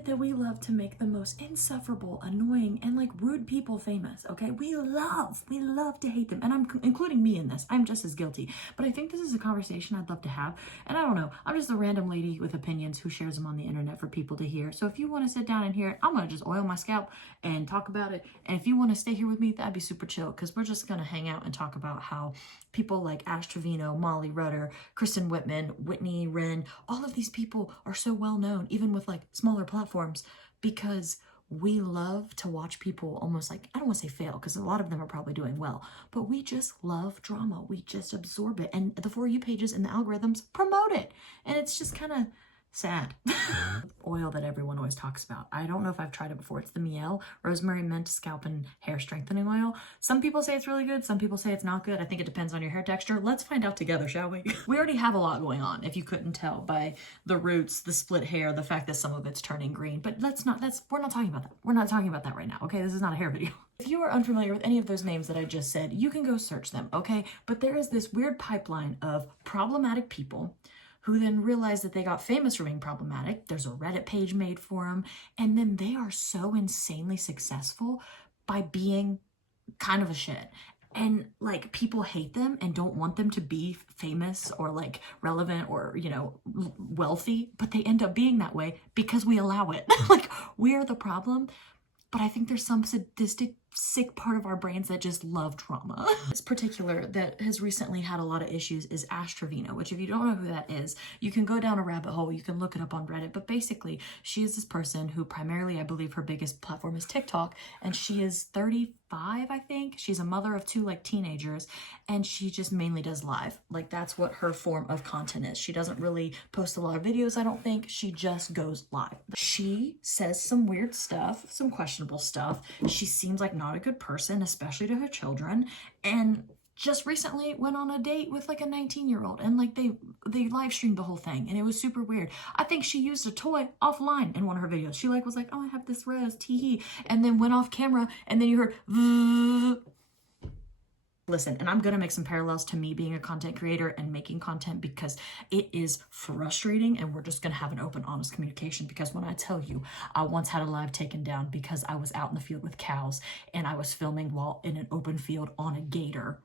it that we love to make the most insufferable, annoying, and like rude people famous, okay? We love to hate them. And I'm including me in this. I'm just as guilty. But I think this is a conversation I'd love to have. And I don't know, I'm just a random lady with opinions who shares them on the internet for people to hear. So if you want to sit down and hear it, I'm going to just oil my scalp and talk about it. And if you want to stay here with me, that'd be super chill, because we're just going to hang out and talk about how people like Ash Trevino, Molly Rudder, Kristen Whitman, Whitney Wren, all of these people are so well known, even with like smaller platforms, because we love to watch people almost like, I don't want to say fail, because a lot of them are probably doing well, but we just love drama. We just absorb it. And the For You pages and the algorithms promote it. And it's just kind of sad. Oil that everyone always talks about. I don't know if I've tried it before. It's the Miel Rosemary Mint Scalp and Hair Strengthening Oil. Some people say it's really good. Some people say it's not good. I think it depends on your hair texture. Let's find out together, shall we? We already have a lot going on, if you couldn't tell by the roots, the split hair, the fact that some of it's turning green. But we're not talking about that. We're not talking about that right now, okay? This is not a hair video. If you are unfamiliar with any of those names that I just said, you can go search them, okay? But there is this weird pipeline of problematic people who then realize that they got famous for being problematic. There's a Reddit page made for them. And then they are so insanely successful by being kind of a shit. And like people hate them and don't want them to be famous or like relevant or, you know, wealthy, but they end up being that way because we allow it. Like we're the problem. But I think there's some sadistic, sick part of our brains that just love drama. This particular that has recently had a lot of issues is Ash Trevino, which if you don't know who that is, you can go down a rabbit hole, you can look it up on Reddit, but basically she is this person who primarily, I believe her biggest platform is TikTok, and she is 35, I think. She's a mother of two like teenagers, and she just mainly does live. Like that's what her form of content is. She doesn't really post a lot of videos, I don't think. She just goes live. She says some weird stuff, some questionable stuff. She seems like not a good person, especially to her children, and just recently went on a date with like a 19-year-old, and like they live streamed the whole thing, and it was super weird. I think she used a toy offline in one of her videos. She like was like, oh, I have this res tee, and then went off camera, and then you heard listen, and I'm gonna make some parallels to me being a content creator and making content, because it is frustrating, and we're just gonna have an open, honest communication. Because when I tell you, I once had a live taken down because I was out in the field with cows and I was filming while in an open field on a gator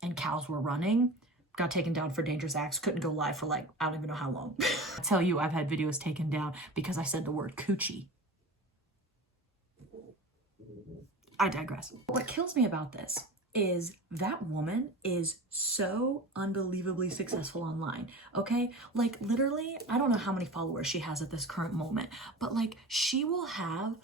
and cows were running, got taken down for dangerous acts, couldn't go live for like, I don't even know how long. I tell you, I've had videos taken down because I said the word coochie. I digress. What kills me about this is that woman is so unbelievably successful online, okay? Like literally, I don't know how many followers she has at this current moment, but like she will have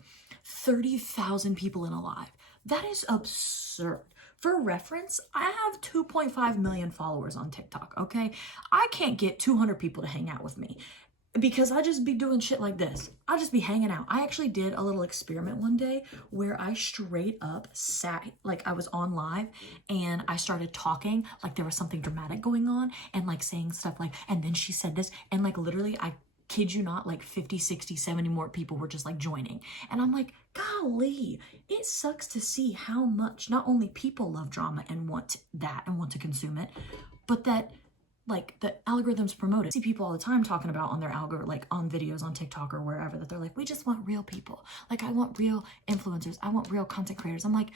30,000 people in a live. That is absurd. For reference, I have 2.5 million followers on TikTok, okay? I can't get 200 people to hang out with me, because I just be doing shit like this. I just be hanging out. I actually did a little experiment one day where I straight up sat, like I was on live and I started talking like there was something dramatic going on, and like saying stuff like, and then she said this, and like literally, I kid you not, like 50, 60, 70 more people were just like joining. And I'm like, golly, it sucks to see how much not only people love drama and want that and want to consume it, but that like the algorithms promote it. I see people all the time talking about on their like on videos on TikTok or wherever, that they're like, we just want real people. Like I want real influencers. I want real content creators. I'm like,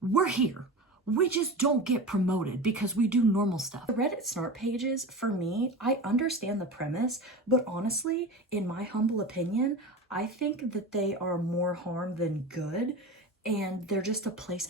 we're here. We just don't get promoted because we do normal stuff. The Reddit snark pages, for me, I understand the premise, but honestly, in my humble opinion, I think that they are more harm than good, and they're just a place.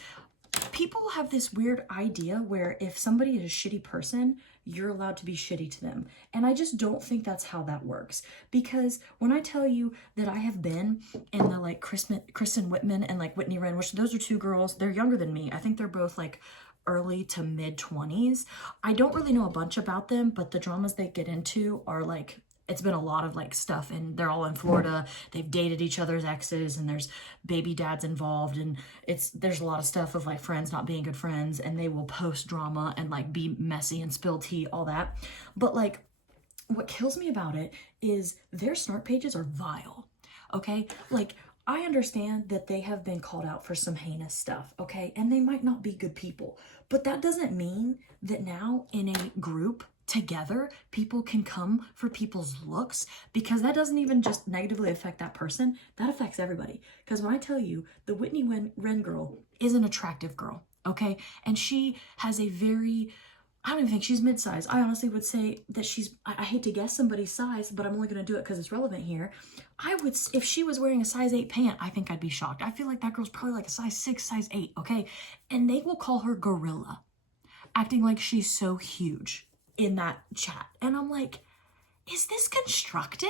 People have this weird idea where if somebody is a shitty person, you're allowed to be shitty to them. And I just don't think that's how that works. Because when I tell you that I have been in the like Kristen Whitman and like Whitney Wren, which those are two girls, they're younger than me. I think they're both like early to mid 20s. I don't really know a bunch about them, but the dramas they get into are like, it's been a lot of like stuff, and they're all in Florida. They've dated each other's exes, and there's baby dads involved, and there's a lot of stuff of like friends not being good friends, and they will post drama and like be messy and spill tea, all that. But like what kills me about it is their snark pages are vile, okay? Like I understand that they have been called out for some heinous stuff, okay? And they might not be good people, but that doesn't mean that now in a group together people can come for people's looks, because that doesn't even just negatively affect that person, that affects everybody. Because when I tell you, the Whitney Wren girl is an attractive girl, okay? And she has a very, I don't even think she's mid-size. I honestly would say that she's, I hate to guess somebody's size, but I'm only going to do it because it's relevant here. I would, if she was wearing a size 8 pant, I think I'd be shocked. I feel like that girl's probably like a size 6, size 8, okay? And they will call her gorilla, acting like she's so huge in that chat. And I'm like, is this constructive?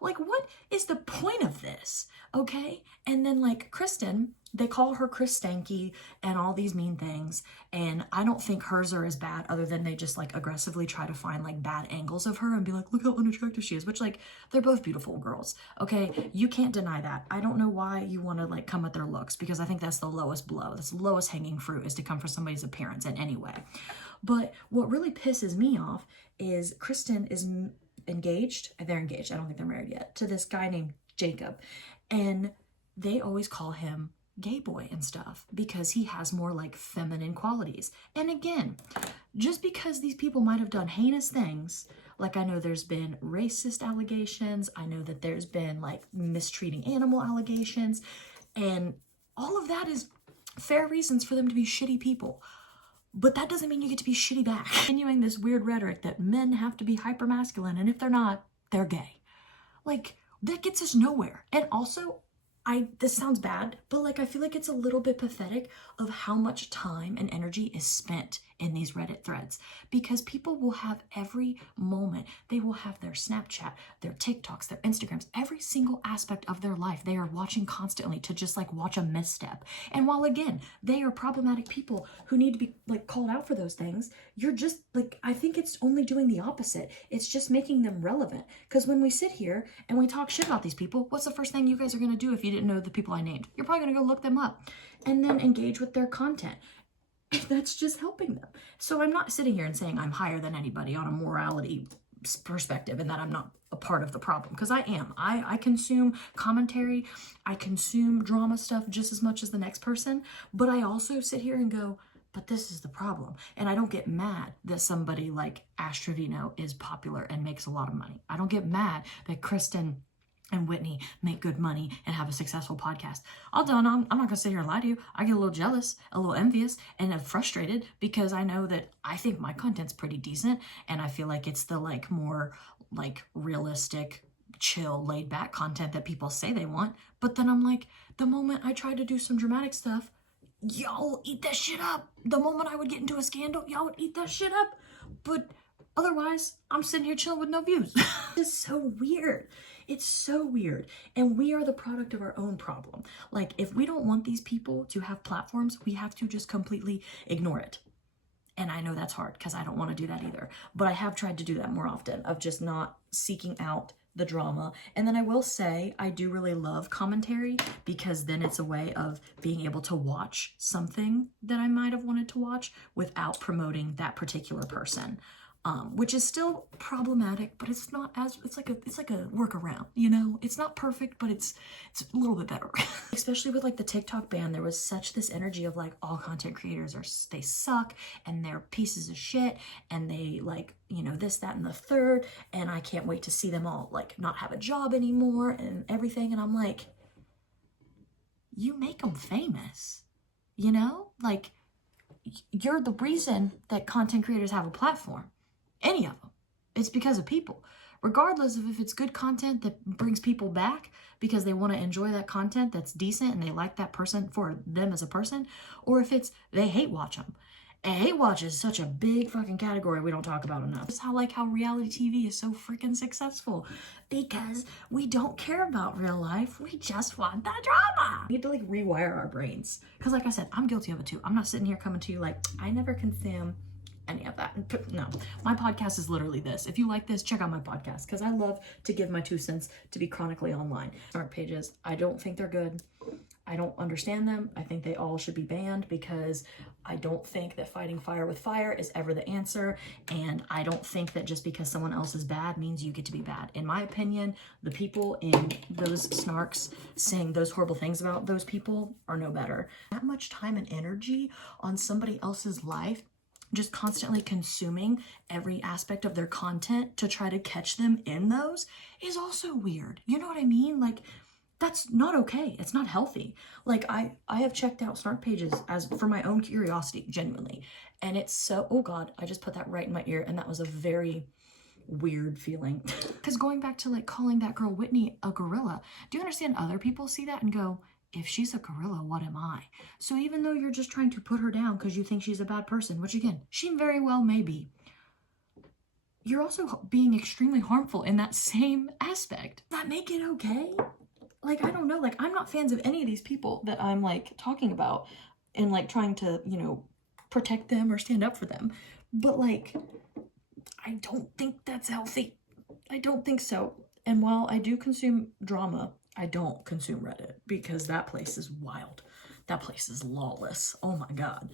Like, what is the point of this? Okay. And then like Kristen, they call her Chris Stanky and all these mean things. And I don't think hers are as bad, other than they just like aggressively try to find like bad angles of her and be like, look how unattractive she is, which like, they're both beautiful girls. Okay. You can't deny that. I don't know why you want to like come at their looks, because I think that's the lowest blow. That's the lowest hanging fruit, is to come for somebody's appearance in any way. But what really pisses me off is Kristen is engaged. They're engaged. I don't think they're married yet, to this guy named Jacob. And they always call him gay boy and stuff because he has more like feminine qualities. And again, just because these people might have done heinous things, like I know there's been racist allegations, I know that there's been like mistreating animal allegations, and all of that is fair reasons for them to be shitty people. But that doesn't mean you get to be shitty back. Continuing this weird rhetoric that men have to be hyper masculine, and if they're not, they're gay. Like, that gets us nowhere. And also, this sounds bad, but like I feel like it's a little bit pathetic of how much time and energy is spent in these Reddit threads, because people will have every moment. They will have their Snapchat, their TikToks, their Instagrams, every single aspect of their life they are watching constantly to just like watch a misstep. And while again, they are problematic people who need to be like called out for those things, you're just like, I think it's only doing the opposite. It's just making them relevant. Because when we sit here and we talk shit about these people, what's the first thing you guys are going to do if you didn't know the people I named? You're probably going to go look them up and then engage with their content. That's just helping them. So I'm not sitting here and saying I'm higher than anybody on a morality perspective and that I'm not a part of the problem, because I am. I consume commentary, I consume drama stuff just as much as the next person, but I also sit here and go, but this is the problem. And I don't get mad that somebody like Ash Trevino is popular and makes a lot of money. I don't get mad that Kristen and Whitney make good money and have a successful podcast. I'm not gonna sit here and lie to you. I get a little jealous, a little envious, and frustrated, because I know that I think my content's pretty decent, and I feel like it's the like more like realistic, chill, laid back content that people say they want. But then I'm like, the moment I try to do some dramatic stuff, y'all eat that shit up. The moment I would get into a scandal, y'all would eat that shit up. But otherwise, I'm sitting here chilling with no views. It's so weird. It's so weird. And we are the product of our own problem. Like, if we don't want these people to have platforms, we have to just completely ignore it. And I know that's hard because I don't want to do that either. But I have tried to do that more often, of just not seeking out the drama. And then I will say, I do really love commentary, because then it's a way of being able to watch something that I might have wanted to watch without promoting that particular person. Which is still problematic, but it's not as, it's like a workaround, you know? It's not perfect, but it's a little bit better. Especially with like the TikTok ban, there was such this energy of like, all content creators they suck and they're pieces of shit and they like, you know, this, that, and the third, and I can't wait to see them all like not have a job anymore and everything. And I'm like, you make them famous, you know? Like, you're the reason that content creators have a platform. Any of them. It's because of people. Regardless of if it's good content that brings people back because they want to enjoy that content that's decent and they like that person for them as a person, or if it's they hate watch them. And hate watch is such a big fucking category we don't talk about enough. It's how reality TV is so freaking successful, because we don't care about real life. We just want the drama. We need to like rewire our brains. Because like I said, I'm guilty of it too. I'm not sitting here coming to you like, I never consume any of that. No, my podcast is literally this. If you like this, check out my podcast, because I love to give my 2 cents to be chronically online. Snark pages, I don't think they're good. I don't understand them. I think they all should be banned, because I don't think that fighting fire with fire is ever the answer. And I don't think that just because someone else is bad means you get to be bad. In my opinion, the people in those snarks saying those horrible things about those people are no better. That much time and energy on somebody else's life just constantly consuming every aspect of their content to try to catch them in those is also weird. You know what I mean? Like, that's not okay. It's not healthy. Like, I have checked out snark pages as for my own curiosity, genuinely. And it's so, oh God, I just put that right in my ear, and that was a very weird feeling. Because going back to like calling that girl Whitney a gorilla, do you understand other people see that and go, if she's a gorilla, what am I? So even though you're just trying to put her down because you think she's a bad person, which again, she very well may be, you're also being extremely harmful in that same aspect. Does that make it okay? Like, I don't know, like, I'm not fans of any of these people that I'm like talking about and like trying to, you know, protect them or stand up for them. But like, I don't think that's healthy. I don't think so. And while I do consume drama, I don't consume Reddit because that place is wild. That place is lawless. Oh my God.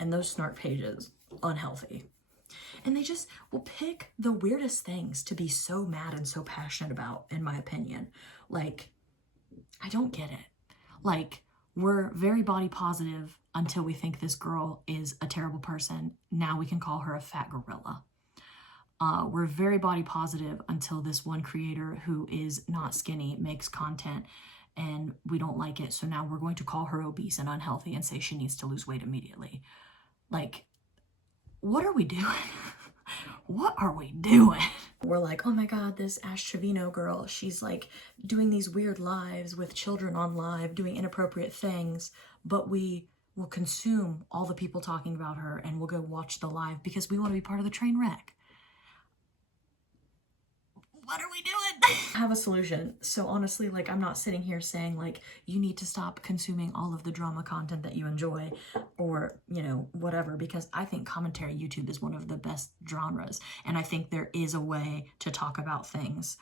And those snark pages, unhealthy. And they just will pick the weirdest things to be so mad and so passionate about, in my opinion. Like, I don't get it. Like, we're very body positive until we think this girl is a terrible person. Now we can call her a fat gorilla. We're very body positive until this one creator who is not skinny makes content and we don't like it. So now we're going to call her obese and unhealthy and say she needs to lose weight immediately. Like, what are we doing? What are we doing? We're like, oh my God, this Ash Trevino girl, she's like doing these weird lives with children on live, doing inappropriate things, but we will consume all the people talking about her and we'll go watch the live because we want to be part of the train wreck. What are we doing? I have a solution. So honestly, like, I'm not sitting here saying like, you need to stop consuming all of the drama content that you enjoy or, you know, whatever, because I think commentary YouTube is one of the best genres. And I think there is a way to talk about things.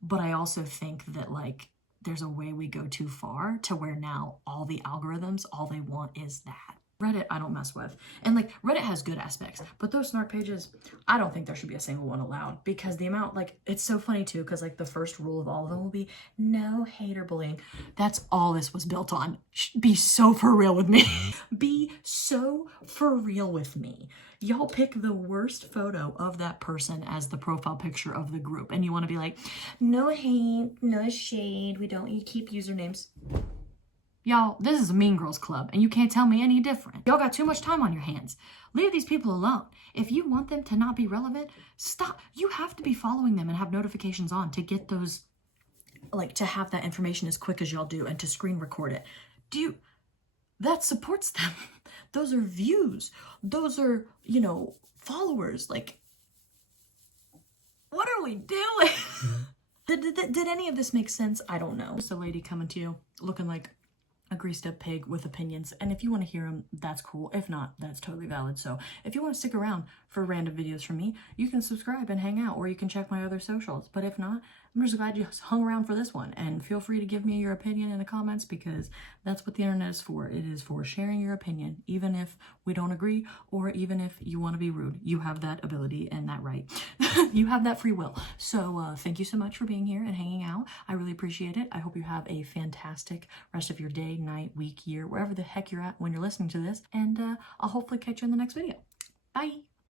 But I also think that like, there's a way we go too far to where now all the algorithms, all they want is that. Reddit, I don't mess with. And like, Reddit has good aspects, but those snark pages, I don't think there should be a single one allowed because the amount, like, it's so funny too, because like the first rule of all of them will be no hater bullying. That's all this was built on. Be so for real with me. Be so for real with me. Y'all pick the worst photo of that person as the profile picture of the group. And you want to be like, no hate, no shade. We don't keep usernames. Y'all, this is a Mean Girls Club, and you can't tell me any different. Y'all got too much time on your hands. Leave these people alone. If you want them to not be relevant, stop. You have to be following them and have notifications on to get those, like, to have that information as quick as y'all do and to screen record it. That supports them. Those are views. Those are, you know, followers. Like, what are we doing? Did any of this make sense? I don't know. Just a lady coming to you looking like a greased up pig with opinions, and if you want to hear them, that's cool. If not, that's totally valid. So if you want to stick around for random videos from me, you can subscribe and hang out, or you can check my other socials. But if not, I'm just glad you hung around for this one, and feel free to give me your opinion in the comments because that's what the internet is for. It is for sharing your opinion, even if we don't agree, or even if you want to be rude. You have that ability and that right. You have that free will. So thank you so much for being here and hanging out. I really appreciate it. I hope you have a fantastic rest of your day, night, week, year, wherever the heck you're at when you're listening to this, and I'll hopefully catch you in the next video. Bye.